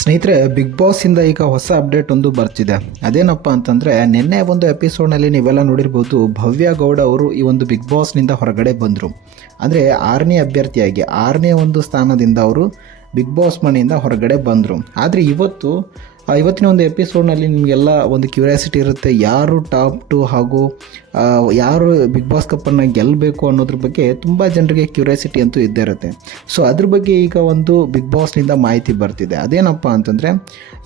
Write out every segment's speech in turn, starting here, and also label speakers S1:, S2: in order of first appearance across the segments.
S1: ಸ್ನೇಹಿತರೆ ಬಿಗ್ ಬಾಸಿಂದ ಈಗ ಹೊಸ ಅಪ್ಡೇಟ್ ಒಂದು ಬರ್ತಿದೆ. ಅದೇನಪ್ಪ ಅಂತಂದರೆ, ನಿನ್ನೆ ಒಂದು ಎಪಿಸೋಡ್ನಲ್ಲಿ ನೀವೆಲ್ಲ ನೋಡಿರ್ಬೋದು, ಭವ್ಯ ಗೌಡ ಅವರು ಈ ಒಂದು ಬಿಗ್ ಬಾಸ್ನಿಂದ ಹೊರಗಡೆ ಬಂದರು. ಅಂದರೆ ಆರನೇ ಅಭ್ಯರ್ಥಿಯಾಗಿ, ಆರನೇ ಒಂದು ಸ್ಥಾನದಿಂದ ಅವರು ಬಿಗ್ ಬಾಸ್ ಮನೆಯಿಂದ ಹೊರಗಡೆ ಬಂದರು. ಆದರೆ ಇವತ್ತು ಇವತ್ತಿನ ಒಂದು ಎಪಿಸೋಡ್ನಲ್ಲಿ ನಿಮಗೆಲ್ಲ ಒಂದು ಕ್ಯೂರಿಯಾಸಿಟಿ ಇರುತ್ತೆ, ಯಾರು ಟಾಪ್ ಟು ಹಾಗೂ ಯಾರು ಬಿಗ್ ಬಾಸ್ ಕಪ್ಪನ್ನು ಗೆಲ್ಲಬೇಕು ಅನ್ನೋದ್ರ ಬಗ್ಗೆ ತುಂಬ ಜನರಿಗೆ ಕ್ಯೂರಿಯಾಸಿಟಿ ಅಂತೂ ಇದ್ದೇ ಇರುತ್ತೆ. ಸೊ ಅದ್ರ ಬಗ್ಗೆ ಈಗ ಒಂದು ಬಿಗ್ ಬಾಸ್ನಿಂದ ಮಾಹಿತಿ ಬರ್ತಿದೆ. ಅದೇನಪ್ಪ ಅಂತಂದರೆ,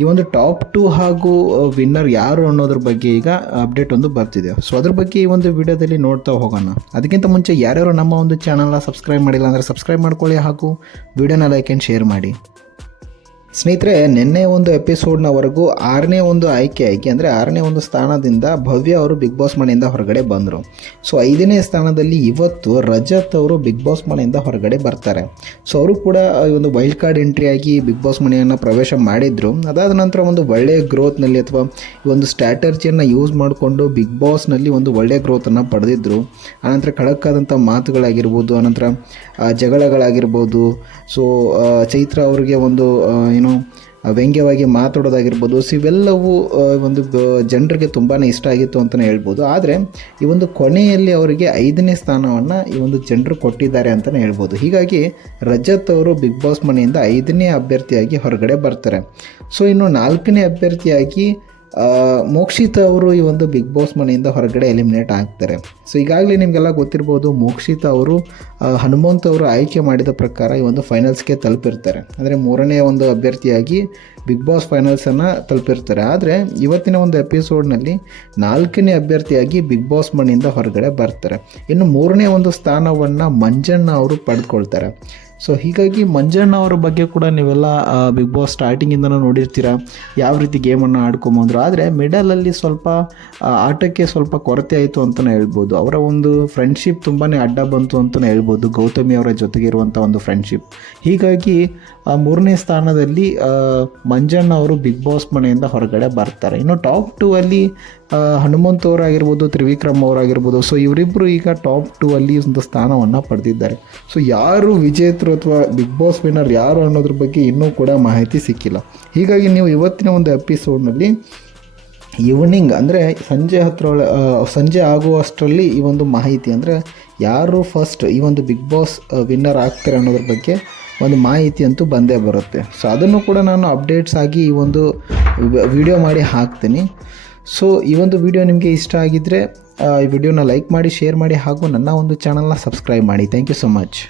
S1: ಈ ಒಂದು ಟಾಪ್ ಟು ಹಾಗೂ ವಿನ್ನರ್ ಯಾರು ಅನ್ನೋದ್ರ ಬಗ್ಗೆ ಈಗ ಅಪ್ಡೇಟ್ ಒಂದು ಬರ್ತಿದೆ. ಸೊ ಅದ್ರ ಬಗ್ಗೆ ಈ ಒಂದು ವಿಡಿಯೋದಲ್ಲಿ ನೋಡ್ತಾ ಹೋಗೋಣ. ಅದಕ್ಕಿಂತ ಮುಂಚೆ ಯಾರ್ಯಾರು ನಮ್ಮ ಒಂದು ಚಾನಲ್ನ ಸಬ್ಸ್ಕ್ರೈಬ್ ಮಾಡಿಲ್ಲ ಅಂದರೆ ಸಬ್ಸ್ಕ್ರೈಬ್ ಮಾಡ್ಕೊಳ್ಳಿ ಹಾಗೂ ವಿಡಿಯೋನ ಲೈಕ್ ಆ್ಯಂಡ್ ಶೇರ್ ಮಾಡಿ. ಸ್ನೇಹಿತರೆ, ನಿನ್ನೆ ಒಂದು ಎಪಿಸೋಡ್ನವರೆಗೂ ಆರನೇ ಒಂದು ಆಯ್ಕೆ ಆಯ್ಕೆ ಅಂದರೆ ಆರನೇ ಒಂದು ಸ್ಥಾನದಿಂದ ಭವ್ಯ ಅವರು ಬಿಗ್ ಬಾಸ್ ಮನೆಯಿಂದ ಹೊರಗಡೆ ಬಂದರು. ಸೊ ಐದನೇ ಸ್ಥಾನದಲ್ಲಿ ಇವತ್ತು ರಜತ್ ಅವರು ಬಿಗ್ ಬಾಸ್ ಮನೆಯಿಂದ ಹೊರಗಡೆ ಬರ್ತಾರೆ. ಸೊ ಅವರು ಕೂಡ ಈ ಒಂದು ವೈಲ್ಡ್ ಕಾರ್ಡ್ ಎಂಟ್ರಿ ಆಗಿ ಬಿಗ್ ಬಾಸ್ ಮನೆಯನ್ನು ಪ್ರವೇಶ ಮಾಡಿದ್ರು. ಅದಾದ ನಂತರ ಒಂದು ಒಳ್ಳೆಯ ಗ್ರೋತ್ನಲ್ಲಿ ಅಥವಾ ಒಂದು ಸ್ಟ್ರಾಟರ್ಜಿಯನ್ನು ಯೂಸ್ ಮಾಡಿಕೊಂಡು ಬಿಗ್ ಬಾಸ್ನಲ್ಲಿ ಒಂದು ಒಳ್ಳೆಯ ಗ್ರೋತನ್ನು ಪಡೆದಿದ್ದರು ಆನಂತರ ಖಡಕ್ಕಾದಂಥ ಮಾತುಗಳಾಗಿರ್ಬೋದು, ಆನಂತರ ಜಗಳಗಳಾಗಿರ್ಬೋದು. ಸೊ ಚೈತ್ರ ಅವರಿಗೆ ಒಂದು ಏನು ವ್ಯಂಗ್ಯವಾಗಿ ಮಾತಾಡೋದಾಗಿರ್ಬೋದು ಸೊ ಇವೆಲ್ಲವೂ ಒಂದು ಜನರಿಗೆ ತುಂಬಾ ಇಷ್ಟ ಆಗಿತ್ತು ಅಂತಲೇ ಹೇಳ್ಬೋದು. ಆದರೆ ಈ ಒಂದು ಕೊನೆಯಲ್ಲಿ ಅವರಿಗೆ ಐದನೇ ಸ್ಥಾನವನ್ನು ಈ ಒಂದು ಜನರು ಕೊಟ್ಟಿದ್ದಾರೆ ಅಂತಲೇ ಹೇಳ್ಬೋದು. ಹೀಗಾಗಿ ರಜತ್ ಅವರು ಬಿಗ್ ಬಾಸ್ ಮನೆಯಿಂದ ಐದನೇ ಅಭ್ಯರ್ಥಿಯಾಗಿ ಹೊರಗಡೆ ಬರ್ತಾರೆ. ಸೊ, ಇನ್ನು ನಾಲ್ಕನೇ ಅಭ್ಯರ್ಥಿಯಾಗಿ ಮೋಕ್ಷಿತ್ ಅವರು ಈ ಒಂದು ಬಿಗ್ ಬಾಸ್ ಮನೆಯಿಂದ ಹೊರಗಡೆ ಎಲಿಮಿನೇಟ್ ಆಗ್ತಾರೆ. ಸೊ ಈಗಾಗಲೇ ನಿಮಗೆಲ್ಲ ಗೊತ್ತಿರ್ಬೋದು, ಮೋಕ್ಷಿತ್ ಅವರು ಹನುಮಂತ್ ಅವರು ಆಯ್ಕೆ ಮಾಡಿದ ಪ್ರಕಾರ ಈ ಒಂದು ಫೈನಲ್ಸ್ಗೆ ತಲುಪಿರ್ತಾರೆ. ಅಂದರೆ ಮೂರನೇ ಒಂದು ಅಭ್ಯರ್ಥಿಯಾಗಿ ಬಿಗ್ ಬಾಸ್ ಫೈನಲ್ಸನ್ನು ತಲುಪಿರ್ತಾರೆ. ಆದರೆ ಇವತ್ತಿನ ಒಂದು ಎಪಿಸೋಡ್ನಲ್ಲಿ ನಾಲ್ಕನೇ ಅಭ್ಯರ್ಥಿಯಾಗಿ ಬಿಗ್ ಬಾಸ್ ಮನೆಯಿಂದ ಹೊರಗಡೆ ಬರ್ತಾರೆ. ಇನ್ನು ಮೂರನೇ ಒಂದು ಸ್ಥಾನವನ್ನು ಮಂಜಣ್ಣ ಅವರು ಪಡೆದುಕೊಳ್ತಾರೆ. ಸೊ ಹೀಗಾಗಿ ಮಂಜಣ್ಣ ಅವರ ಬಗ್ಗೆ ಕೂಡ ನೀವೆಲ್ಲ ಬಿಗ್ ಬಾಸ್ ಸ್ಟಾರ್ಟಿಂಗಿಂದನೂ ನೋಡಿರ್ತೀರ? ಯಾವ ರೀತಿ ಗೇಮನ್ನು ಆಡ್ಕೊಂಬಂದ್ರು? ಆದರೆ ಮಿಡಲಲ್ಲಿ ಸ್ವಲ್ಪ ಆಟಕ್ಕೆ ಸ್ವಲ್ಪ ಕೊರತೆ ಆಯಿತು ಅಂತಲೇ ಹೇಳ್ಬೋದು. ಅವರ ಒಂದು ಫ್ರೆಂಡ್ಶಿಪ್ ತುಂಬಾ ಅಡ್ಡ ಬಂತು ಅಂತಲೇ ಹೇಳ್ಬೋದು. ಗೌತಮಿ ಅವರ ಜೊತೆಗೆ ಇರುವಂಥ ಒಂದು ಫ್ರೆಂಡ್ಶಿಪ್ ಹೀಗಾಗಿ ಮೂರನೇ ಸ್ಥಾನದಲ್ಲಿ ಮಂಜಣ್ಣ ಅವರು ಬಿಗ್ ಬಾಸ್ ಮನೆಯಿಂದ ಹೊರಗಡೆ ಬರ್ತಾರೆ. ಇನ್ನು ಟಾಪ್ ಟೂ ಅಲ್ಲಿ ಆ, ಹನುಮಂತ್ ಅವರಾಗಿರ್ಬೋದು ತ್ರಿವಿಕ್ರಮ್ ಅವರಾಗಿರ್ಬೋದು ಸೊ ಇವರಿಬ್ಬರು ಈಗ ಟಾಪ್ ಟೂ ಅಲ್ಲಿ ಒಂದು ಸ್ಥಾನವನ್ನು ಪಡೆದಿದ್ದಾರೆ. ಸೊ ಯಾರು ವಿಜೇತರು ಅಥವಾ ಬಿಗ್ ಬಾಸ್ ವಿನ್ನರ್ ಯಾರು ಅನ್ನೋದ್ರ ಬಗ್ಗೆ ಇನ್ನೂ ಕೂಡ ಮಾಹಿತಿ ಸಿಕ್ಕಿಲ್ಲ. ಹೀಗಾಗಿ ನೀವು ಇವತ್ತಿನ ಒಂದು ಎಪಿಸೋಡ್ನಲ್ಲಿ ಈವ್ನಿಂಗ್ ಅಂದರೆ ಸಂಜೆ ಹತ್ರ ಸಂಜೆ ಆಗುವಷ್ಟರಲ್ಲಿ ಈ ಒಂದು ಮಾಹಿತಿ ಅಂದರೆ ಯಾರು ಫಸ್ಟ್ ಈ ಒಂದು ಬಿಗ್ ಬಾಸ್ ವಿನ್ನರ್ ಆಗ್ತಾರೆ ಅನ್ನೋದ್ರ ಬಗ್ಗೆ ಒಂದು ಮಾಹಿತಿ ಅಂತೂ ಬಂದೇ ಬರುತ್ತೆ. ಸೊ ಅದನ್ನು ಕೂಡ ನಾನು ಅಪ್ಡೇಟ್ಸ್ ಆಗಿ ಈ ಒಂದು ವಿಡಿಯೋ ಮಾಡಿ ಹಾಕ್ತೀನಿ. ಸೊ ಈ ಒಂದು ವಿಡಿಯೋ ನಿಮಗೆ ಇಷ್ಟ ಆಗಿದ್ದರೆ ಈ ವಿಡಿಯೋನ ಲೈಕ್ ಮಾಡಿ ಶೇರ್ ಮಾಡಿ ಹಾಗೂ ನನ್ನ ಒಂದು ಚಾನಲ್ನ ಸಬ್ಸ್ಕ್ರೈಬ್ ಮಾಡಿ. Thank you so much